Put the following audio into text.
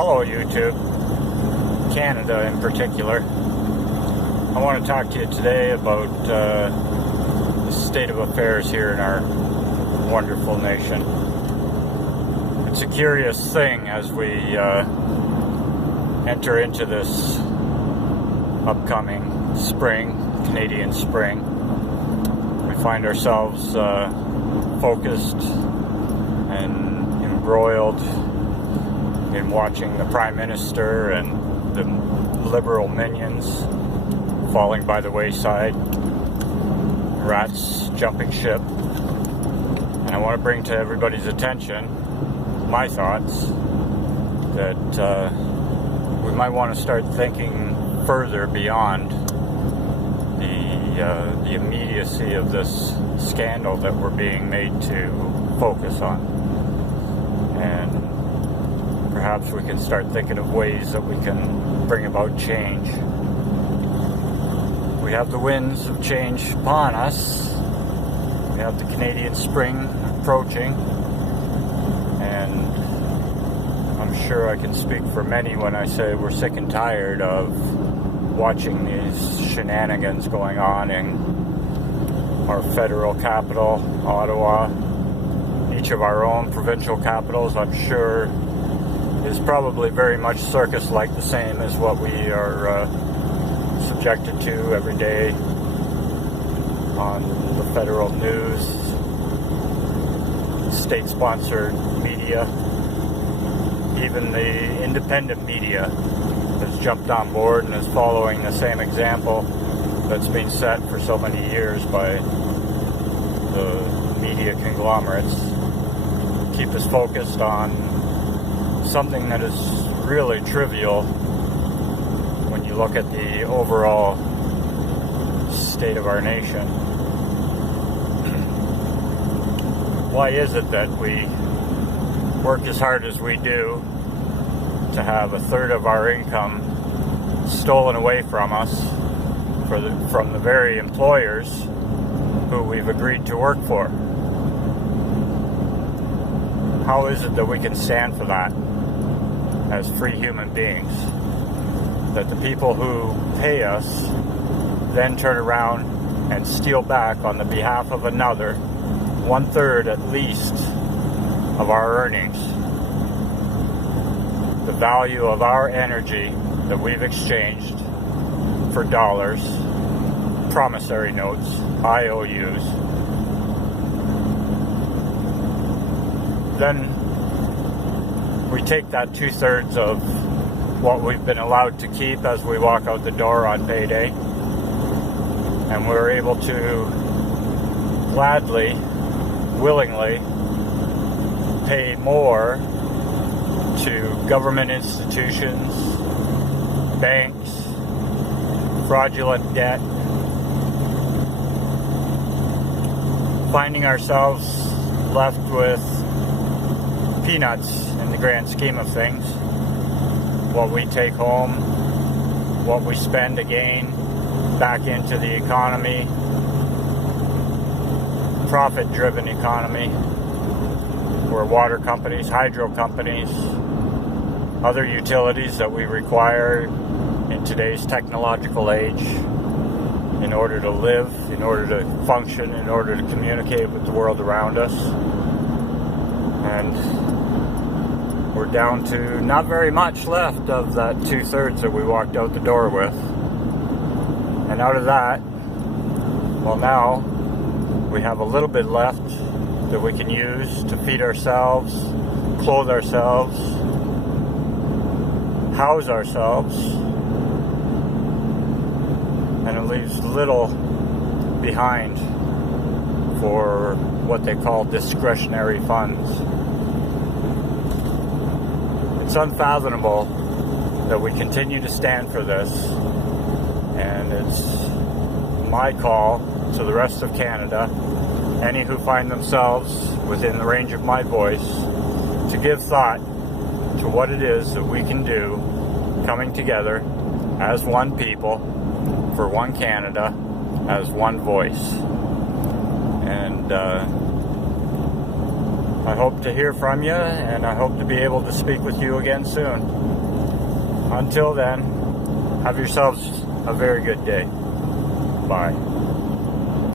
Hello YouTube, Canada in particular. I want to talk to you today about the state of affairs here in our wonderful nation. It's a curious thing as we enter into this upcoming spring, Canadian spring. We find ourselves focused and embroiled in watching the Prime Minister and the Liberal minions falling by the wayside, rats jumping ship. And I want to bring to everybody's attention my thoughts that we might want to start thinking further beyond the immediacy of this scandal that we're being made to focus on. And perhaps we can start thinking of ways that we can bring about change. We have the winds of change upon us. We have the Canadian spring approaching. And I'm sure I can speak for many when I say we're sick and tired of watching these shenanigans going on in our federal capital, Ottawa. Each of our own provincial capitals, I'm sure, is probably very much circus-like, the same as what we are subjected to every day on the federal news, state-sponsored media. Even the independent media has jumped on board and is following the same example that's been set for so many years by the media conglomerates. Keep us focused on something that is really trivial when you look at the overall state of our nation. Why is it that we work as hard as we do to have a third of our income stolen away from us from the very employers who we've agreed to work for? How is it that we can stand for that as free human beings? That the people who pay us then turn around and steal back on the behalf of another 1/3 at least of our earnings. The value of our energy that we've exchanged for dollars, promissory notes, IOUs. Then we take that 2/3 of what we've been allowed to keep as we walk out the door on payday, and we're able to gladly, willingly pay more to government institutions, banks, fraudulent debt, finding ourselves left with peanuts in the grand scheme of things. What we take home, what we spend again back into the economy, profit-driven economy, where water companies, hydro companies, other utilities that we require in today's technological age in order to live, in order to function, in order to communicate with the world around us. And we're down to not very much left of that 2/3 that we walked out the door with. And out of that, well, now we have a little bit left that we can use to feed ourselves, clothe ourselves, house ourselves, and it leaves little behind for what they call discretionary funds. It's unfathomable that we continue to stand for this, and it's my call to the rest of Canada, any who find themselves within the range of my voice, to give thought to what it is that we can do coming together as one people, for one Canada, as one voice. And I hope to hear from you, and I hope to be able to speak with you again soon. Until then, have yourselves a very good day. Bye.